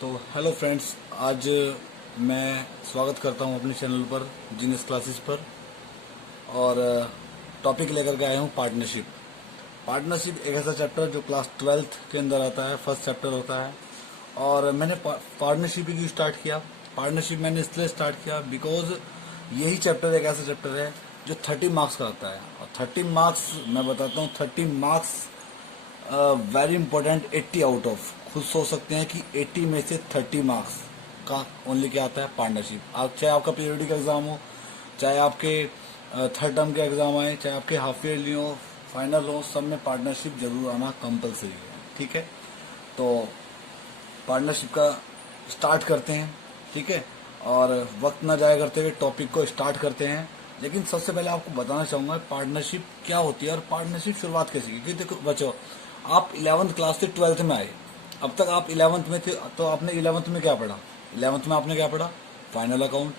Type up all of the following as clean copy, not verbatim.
तो hello friends, आज मैं स्वागत करता हूं अपने चैनल पर जीनियस क्लासेस पर। और टॉपिक लेकर के आया हूं पार्टनरशिप। पार्टनरशिप एक ऐसा चैप्टर जो क्लास 12th के अंदर आता है, फर्स्ट चैप्टर होता है। और मैंने पार्टनरशिप ही क्यों स्टार्ट किया? पार्टनरशिप मैंने इसलिए स्टार्ट किया बिकॉज यही चैप्टर एक ऐसा चैप्टर है जो 30 मार्क्स का आता है। और 30 मार्क्स मैं बताता हूँ, 30 marks very important. 80 out of, खुद सोच सकते हैं कि 80 में से 30 मार्क्स का ओनली क्या आता है? पार्टनरशिप। आप चाहे आपका पीरियडिक एग्जाम हो, चाहे आपके थर्ड टर्म के एग्जाम आए, चाहे आपके हाफ ईयरली हो, फाइनल हो, सब में पार्टनरशिप जरूर आना कंपलसरी है। ठीक है, तो पार्टनरशिप का स्टार्ट करते हैं। ठीक है, और वक्त ना जाया करते हुए टॉपिक को स्टार्ट करते हैं। लेकिन सबसे पहले आपको बताना चाहूंगा पार्टनरशिप क्या होती है और पार्टनरशिप शुरुआत कैसे की। क्योंकि देखो बच्चों, आप 11th क्लास से 12th में आए, अब तक आप 11th में थे, तो आपने 11th में क्या पढ़ा? 11th में आपने क्या पढ़ा? Final account,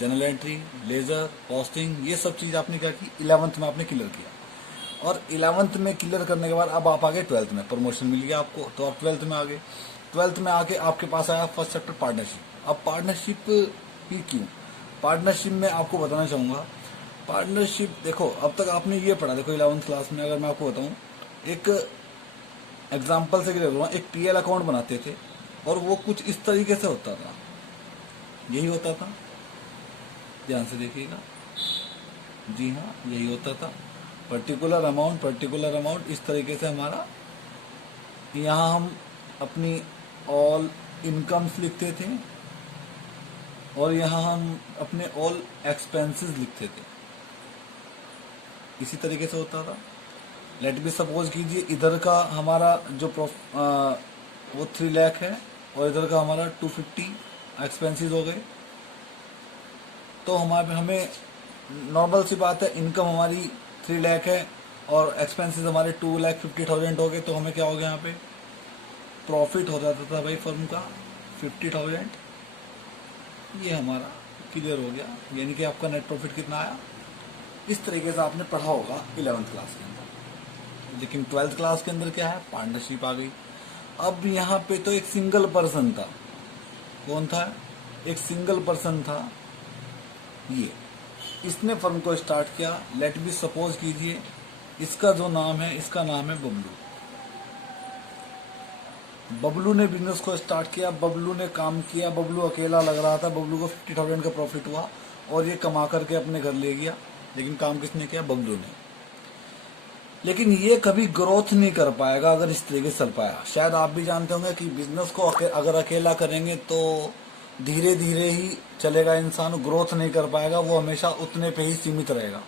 journal entry, ledger, costing, ये सब चीज आपने क्या की? 11th में आपने क्लियर किया। और 11th में क्लियर करने के बाद अब आप आ गए 12th में, प्रमोशन मिल गया आपको, तो आप 12th में आ गए। 12th में आके आपके पास आया फर्स्ट चैप्टर पार्टनरशिप। अब पार्टनरशिप ही क्यों? पार्टनरशिप में आपको बताना चाहूंगा, पार्टनरशिप देखो, अब तक आपने ये पढ़ा, देखो 11th क्लास में अगर मैं आपको बताऊं, एक एग्जाम्पल से क्लियर करूंगा, एक पीएल अकाउंट बनाते थे और वो कुछ इस तरीके से होता था, यही होता था, ध्यान से देखिएगा। जी हाँ, यही होता था। पर्टिकुलर अमाउंट इस तरीके से हमारा, यहाँ हम अपनी ऑल इनकम्स लिखते थे और यहाँ हम अपने ऑल एक्सपेंसेस लिखते थे, इसी तरीके से होता था। लेट बी सपोज कीजिए, इधर का हमारा जो वो 3 लाख है और इधर का हमारा 250 एक्सपेंसेस हो गए। तो हमें नॉर्मल सी बात है, इनकम हमारी 3 लाख है और एक्सपेंसेस हमारे 2,50,000 हो गए। तो हमें क्या हो गया? यहाँ पे प्रॉफिट हो जाता था भाई फर्म का 50,000। ये हमारा क्लियर हो गया, यानी कि आपका नेट प्रॉफिट कितना आया। इस तरीके से आपने पढ़ा होगा 11th क्लास के अंदर। लेकिन 12th क्लास के अंदर क्या है? पार्टनरशिप आ गई। अब यहाँ पे तो एक सिंगल पर्सन था। कौन था? एक सिंगल पर्सन था, ये। इसने फर्म को स्टार्ट किया। लेट बी सपोज कीजिए, इसका जो नाम है, इसका नाम है बबलू। बबलू ने बिजनेस को स्टार्ट किया, बबलू ने काम किया, बबलू अकेला लग रहा था, बबलू को 50,000 का प्रॉफिट हुआ और ये कमा करके अपने घर ले गया। लेकिन काम किसने किया? बबलू ने। लेकिन ये कभी ग्रोथ नहीं कर पाएगा अगर इस तरीके से चल पाया। शायद आप भी जानते होंगे कि बिजनेस को अगर अकेला करेंगे तो धीरे धीरे ही चलेगा, इंसान ग्रोथ नहीं कर पाएगा, वो हमेशा उतने पे ही सीमित रहेगा।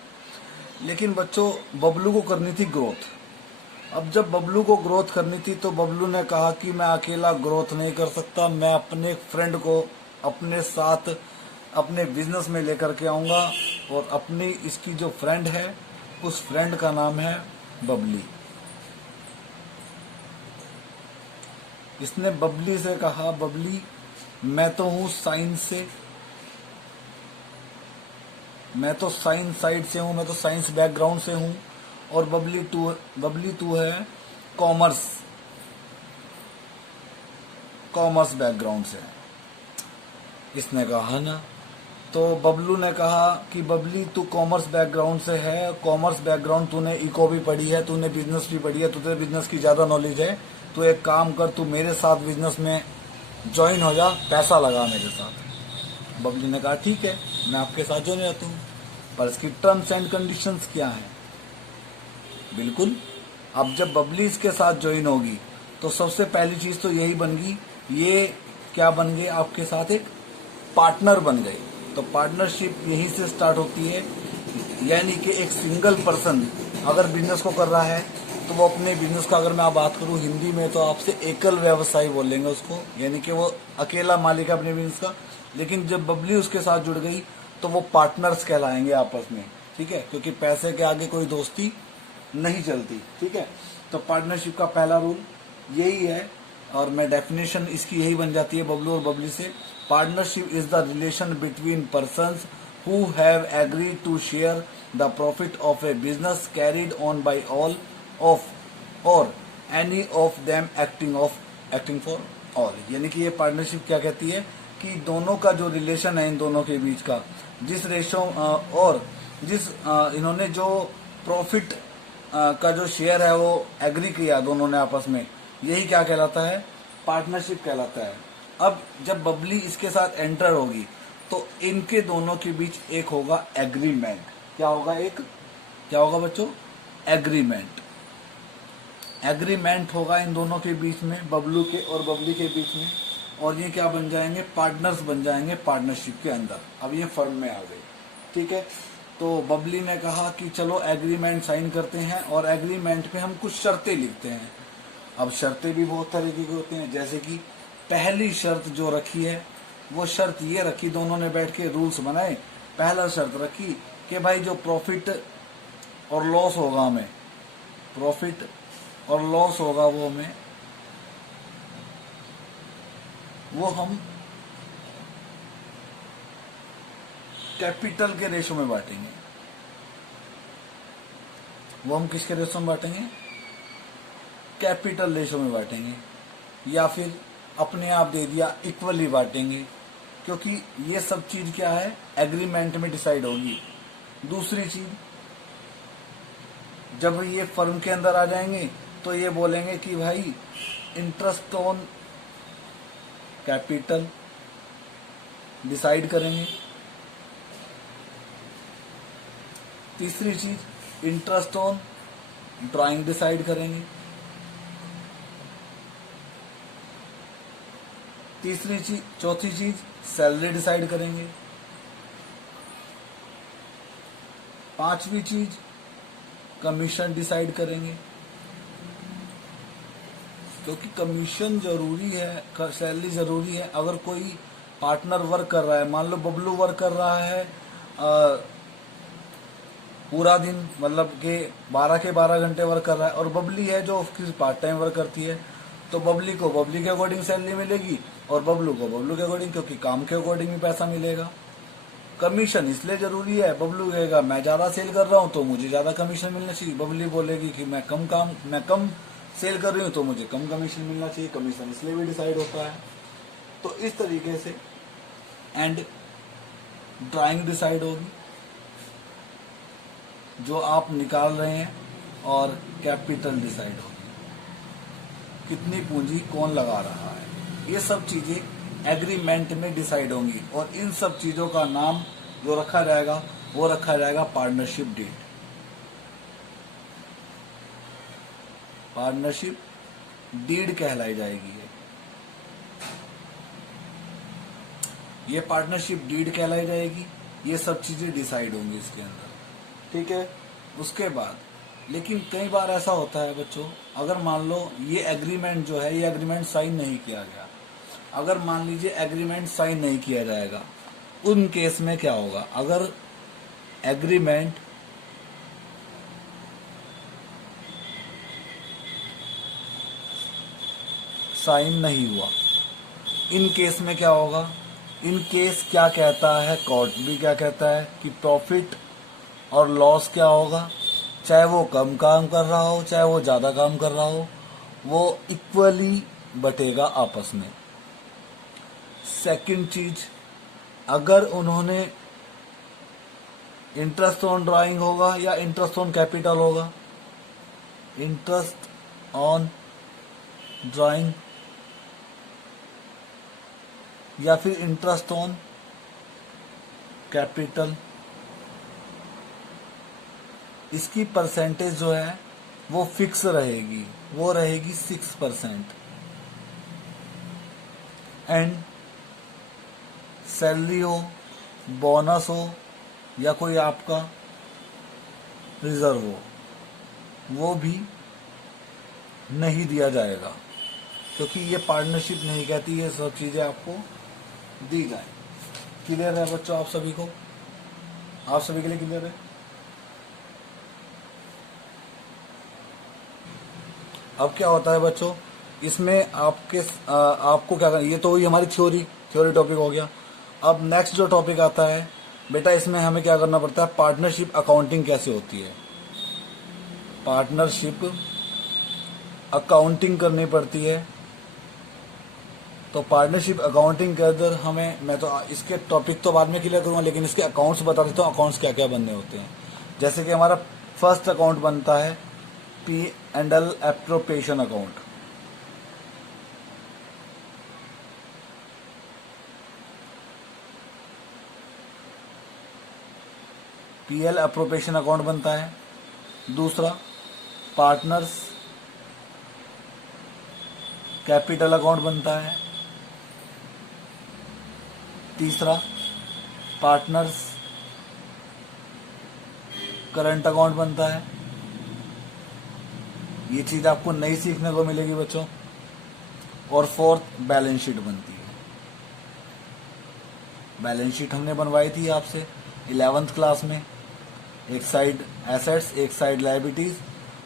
लेकिन बच्चों, बबलू को करनी थी ग्रोथ। अब जब बबलू को ग्रोथ करनी थी तो बबलू ने कहा कि मैं अकेला ग्रोथ नहीं कर सकता, मैं अपने फ्रेंड को अपने साथ अपने बिजनेस में लेकर के आऊंगा। और अपनी इसकी जो फ्रेंड है, उस फ्रेंड का नाम है बबली। इसने बबली से कहा, बबली मैं तो हूं साइंस से, मैं तो साइंस साइड से हूं, मैं तो साइंस बैकग्राउंड से हूं, और बबली तू है कॉमर्स कॉमर्स बैकग्राउंड से। इसने कहा ना, तो बबलू ने कहा कि बबली तू कॉमर्स बैकग्राउंड से है, कॉमर्स बैकग्राउंड, तूने इको भी पढ़ी है, तूने बिजनेस भी पढ़ी है, तुझे बिजनेस की ज्यादा नॉलेज है, तू एक काम कर, तू मेरे साथ बिजनेस में ज्वाइन हो जा, पैसा लगा मेरे साथ। बबली ने कहा ठीक है, मैं आपके साथ ज्वाइन रहता हूँ, पर इसकी टर्म्स एंड कंडीशंस क्या हैं? बिल्कुल, अब जब बबली इसके साथ ज्वाइन होगी तो सबसे पहली चीज तो यही बन गई, ये क्या बन गए? आपके साथ एक पार्टनर बन गए। तो पार्टनरशिप यहीं से स्टार्ट होती है, यानी कि एक सिंगल पर्सन अगर बिजनेस को कर रहा है तो वो अपने बिजनेस का, अगर मैं बात करूं हिंदी में तो आपसे एकल व्यवसायी बोलेंगे उसको, यानी कि वो अकेला मालिक है अपने बिजनेस का। लेकिन जब बबली उसके साथ जुड़ गई तो वो पार्टनर्स कहलाएंगे आपस में। ठीक है, क्योंकि पैसे के आगे कोई दोस्ती नहीं चलती। ठीक है, तो पार्टनरशिप का पहला रूल यही है, और मैं डेफिनेशन इसकी यही बन जाती है बबलू और बबली से। Partnership is the relation between persons who have agreed to share the profit of a business carried on by all of or any of them acting for all, यानी कि ये पार्टनरशिप क्या कहती है कि दोनों का जो रिलेशन है, इन दोनों के बीच का जिस रेशो और जिस इन्होंने जो प्रॉफिट का जो शेयर है वो एग्री किया दोनों ने आपस में, यही क्या कहलाता है, पार्टनरशिप कहलाता है। अब जब बबली इसके साथ एंटर होगी तो इनके दोनों के बीच एक होगा एग्रीमेंट। क्या होगा, एक क्या होगा बच्चों, एग्रीमेंट। एग्रीमेंट होगा इन दोनों के बीच में, बबलू के और बबली के बीच में, और ये क्या बन जाएंगे, पार्टनर्स बन जाएंगे पार्टनरशिप के अंदर। अब ये फर्म में आ गए, ठीक है। तो बबली ने कहा कि चलो एग्रीमेंट साइन करते हैं और एग्रीमेंट पे हम कुछ शर्तें लिखते हैं। अब शर्तें भी बहुत तरीके की होती हैं, जैसे कि पहली शर्त जो रखी है वो शर्त ये रखी, दोनों ने बैठ के रूल्स बनाए। पहला शर्त रखी कि भाई जो प्रॉफिट और लॉस होगा, हमें प्रॉफिट और लॉस होगा वो हम कैपिटल के रेशो में बांटेंगे। वो हम किसके रेशो में बांटेंगे, कैपिटल रेशो में बांटेंगे, या फिर अपने आप दे दिया इक्वली बांटेंगे, क्योंकि ये सब चीज क्या है, एग्रीमेंट में डिसाइड होगी। दूसरी चीज, जब ये फर्म के अंदर आ जाएंगे तो ये बोलेंगे कि भाई इंटरेस्ट ऑन कैपिटल डिसाइड करेंगे। तीसरी चीज, इंटरेस्ट ऑन ड्राइंग डिसाइड करेंगे। तीसरी चीज, चौथी चीज, सैलरी डिसाइड करेंगे। पांचवी चीज, कमीशन डिसाइड करेंगे, क्योंकि कमीशन जरूरी है, सैलरी जरूरी है। अगर कोई पार्टनर वर्क कर रहा है, मान लो बबलू वर्क कर रहा है पूरा दिन, मतलब कि 12 के 12 घंटे वर्क कर रहा है, और बबली है जो पार्ट टाइम वर्क करती है, तो बबली को बबली के अकॉर्डिंग सैलरी मिलेगी और बबलू को बबलू के अकॉर्डिंग, क्योंकि काम के अकॉर्डिंग ही पैसा मिलेगा। कमीशन इसलिए जरूरी है, बबलू कहेगा मैं ज्यादा सेल कर रहा हूं तो मुझे ज्यादा कमीशन मिलना चाहिए, बबली बोलेगी कि मैं कम सेल कर रही हूं तो मुझे कम कमीशन मिलना चाहिए। कमीशन इसलिए भी डिसाइड होता है। तो इस तरीके से एंड ड्राइंग डिसाइड होगी जो आप निकाल रहे हैं, और कैपिटल डिसाइड होगी, कितनी पूंजी कौन लगा रहा है। ये सब चीजें एग्रीमेंट में डिसाइड होंगी, और इन सब चीजों का नाम जो रखा जाएगा वो रखा जाएगा पार्टनरशिप डीड। पार्टनरशिप डीड कहलाई जाएगी ये पार्टनरशिप डीड कहलाई जाएगी। ये सब चीजें डिसाइड होंगी इसके अंदर, ठीक है। उसके बाद लेकिन कई बार ऐसा होता है बच्चों, अगर मान लो ये एग्रीमेंट जो है, ये एग्रीमेंट साइन नहीं किया गया, अगर मान लीजिए एग्रीमेंट साइन नहीं किया जाएगा, उन केस में क्या होगा, अगर एग्रीमेंट साइन नहीं हुआ, इन केस में क्या होगा, इन केस क्या कहता है, कोर्ट भी क्या कहता है कि प्रॉफिट और लॉस क्या होगा, चाहे वो कम काम कर रहा हो चाहे वो ज्यादा काम कर रहा हो, वो इक्वली बटेगा आपस में। सेकंड चीज, अगर उन्होंने इंटरेस्ट ऑन ड्राइंग होगा या इंटरेस्ट ऑन कैपिटल होगा, इंटरेस्ट ऑन ड्राइंग या फिर इंटरेस्ट ऑन कैपिटल, इसकी परसेंटेज जो है वो फिक्स रहेगी, वो रहेगी 6%। एंड सैलरी हो, बोनस हो या कोई आपका रिजर्व हो, वो भी नहीं दिया जाएगा, क्योंकि ये पार्टनरशिप नहीं कहती ये सब चीजें आपको दी जाए। क्लियर है बच्चों आप सभी को, आप सभी के लिए क्लियर है। अब क्या होता है बच्चों, इसमें आपको क्या करना, ये तो हुई हमारी थ्योरी टॉपिक हो गया। अब नेक्स्ट जो टॉपिक आता है बेटा, इसमें हमें क्या करना पड़ता है, पार्टनरशिप अकाउंटिंग कैसे होती है। पार्टनरशिप अकाउंटिंग करनी पड़ती है, तो पार्टनरशिप अकाउंटिंग के अंदर मैं तो इसके टॉपिक तो बाद में क्लियर करूंगा, लेकिन इसके अकाउंट्स बता देता हूँ, अकाउंट्स क्या क्या बनने होते हैं। जैसे कि हमारा फर्स्ट अकाउंट बनता है P&L appropriation account. PL appropriation account बनता है। दूसरा पार्टनर्स कैपिटल अकाउंट बनता है। तीसरा पार्टनर्स करंट अकाउंट बनता है। ये चीज आपको नई सीखने को मिलेगी बच्चों। और फोर्थ बैलेंस शीट बनती है। बैलेंस शीट हमने बनवाई थी आपसे 11th क्लास में, एक साइड एसेट्स एक साइड लायबिलिटीज,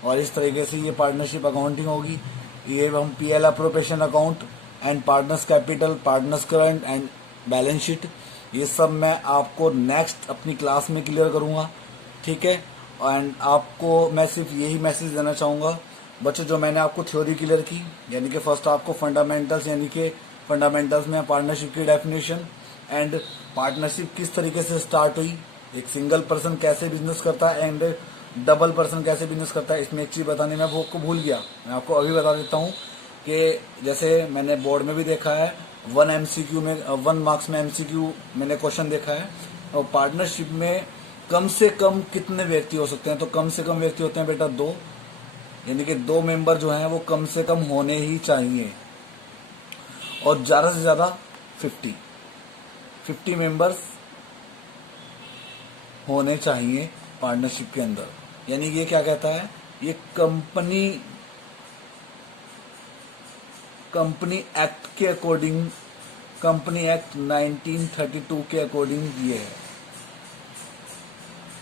और इस तरीके से ये पार्टनरशिप अकाउंटिंग होगी। ये हम PL appropriation account and partners capital, partners current and balance sheet, ये सब मैं आपको नेक्स्ट अपनी क्लास में क्लियर करूंगा, ठीक है। एंड आपको मैं सिर्फ यही मैसेज देना चाहूँगा बच्चों, जो मैंने आपको थ्योरी क्लियर की, यानी कि फर्स्ट आपको फंडामेंटल्स, यानी कि फंडामेंटल्स में पार्टनरशिप की डेफिनेशन एंड पार्टनरशिप किस तरीके से स्टार्ट हुई, एक सिंगल पर्सन कैसे बिजनेस करता है एंड डबल पर्सन कैसे बिजनेस करता है। इसमें एक चीज बताने में आपको भूल गया, मैं आपको अभी बता देता हूँ कि जैसे मैंने बोर्ड में भी देखा है 1 मार्क्स में MCQ मैंने क्वेश्चन देखा है, और पार्टनरशिप में कम से कम कितने व्यक्ति हो सकते हैं, तो कम से कम व्यक्ति होते हैं बेटा 2, यानी कि 2 मेंबर जो हैं वो कम से कम होने ही चाहिए, और ज्यादा से ज्यादा 50 मेंबर्स होने चाहिए पार्टनरशिप के अंदर। यानी ये क्या कहता है, ये कंपनी एक्ट के अकॉर्डिंग, कंपनी एक्ट 1932 के अकॉर्डिंग ये है,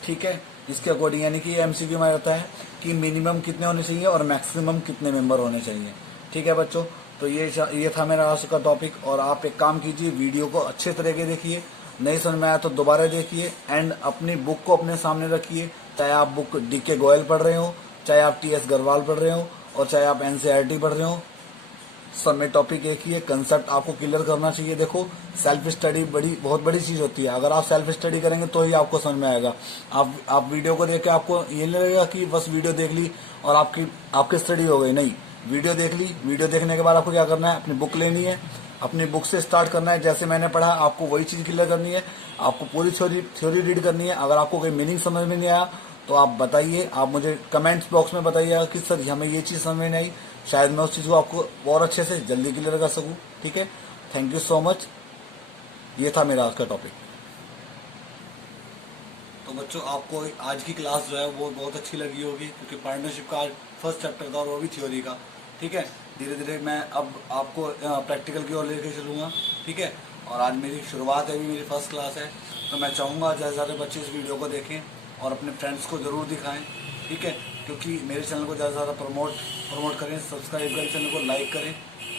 ठीक है। इसके अकॉर्डिंग यानी कि MCQ में रहता है कि मिनिमम कितने होने चाहिए और मैक्सिमम कितने मेंबर होने चाहिए, ठीक है बच्चों। तो ये था मेरा आज का टॉपिक। और आप एक काम कीजिए, वीडियो को अच्छे तरीके देखिए, नहीं समझ में आया तो दोबारा देखिए, एंड अपनी बुक को अपने सामने रखिए, चाहे आप बुक DK गोयल पढ़ रहे हो, चाहे आप TS गरवाल पढ़ रहे हो, और चाहे आप NCERT पढ़ रहे हो, सब में टॉपिक एक ही है, कंसेप्ट आपको क्लियर करना चाहिए। देखो सेल्फ स्टडी बहुत बड़ी चीज होती है, अगर आप सेल्फ स्टडी करेंगे तो ही आपको समझ में आएगा। आप वीडियो को देख के आपको ये नहीं लगेगा कि बस वीडियो देख ली और आपकी स्टडी हो गई, नहीं। वीडियो देख ली, वीडियो देखने के बाद आपको क्या करना है, अपनी बुक लेनी है, अपनी बुक से स्टार्ट करना है, जैसे मैंने पढ़ा आपको वही चीज क्लियर करनी है, आपको पूरी थ्योरी रीड करनी है। अगर आपको कोई मीनिंग समझ में नहीं आया तो आप बताइए, आप मुझे कमेंट्स बॉक्स में बताइएगा कि सर हमें ये चीज समझ में नहीं आई, शायद मैं उस चीज को आपको और अच्छे से जल्दी क्लियर कर सकूं, ठीक है। थैंक यू सो मच, ये था मेरा आज का टॉपिक। तो बच्चों आपको आज की क्लास जो है वो बहुत अच्छी लगी होगी, क्योंकि पार्टनरशिप का आज फर्स्ट चैप्टर था और वो भी थ्योरी का, ठीक है। धीरे धीरे मैं अब आपको प्रैक्टिकल की ओर लेके चलूँगा, ठीक है। और आज मेरी शुरुआत है, अभी मेरी फर्स्ट क्लास है, तो मैं चाहूँगा ज़्यादा से ज़्यादा बच्चे इस वीडियो को देखें और अपने फ्रेंड्स को ज़रूर दिखाएं, ठीक है। क्योंकि मेरे चैनल को ज़्यादा से ज़्यादा प्रमोट करें, सब्सक्राइब करें, चैनल को लाइक करें,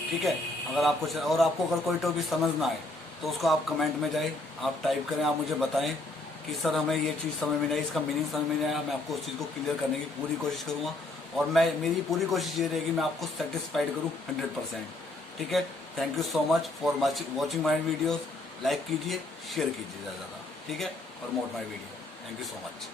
ठीक है। अगर आपको अगर कोई टॉपिक समझ ना आए तो उसको आप कमेंट में जाए, आप टाइप करें, आप मुझे बताएं कि सर हमें ये चीज़ समझ में नहीं आई, इसका मीनिंग समझ में नहीं आया, मैं आपको उस चीज़ को क्लियर करने की पूरी कोशिश करूँगा। और मेरी पूरी कोशिश ये रहेगी मैं आपको सेटिस्फाइड करूँ 100%, ठीक है। Thank you so much for watching my videos. Like कीजिए, शेयर कीजिए ज़्यादा, ठीक है, promote my video. Thank you so much.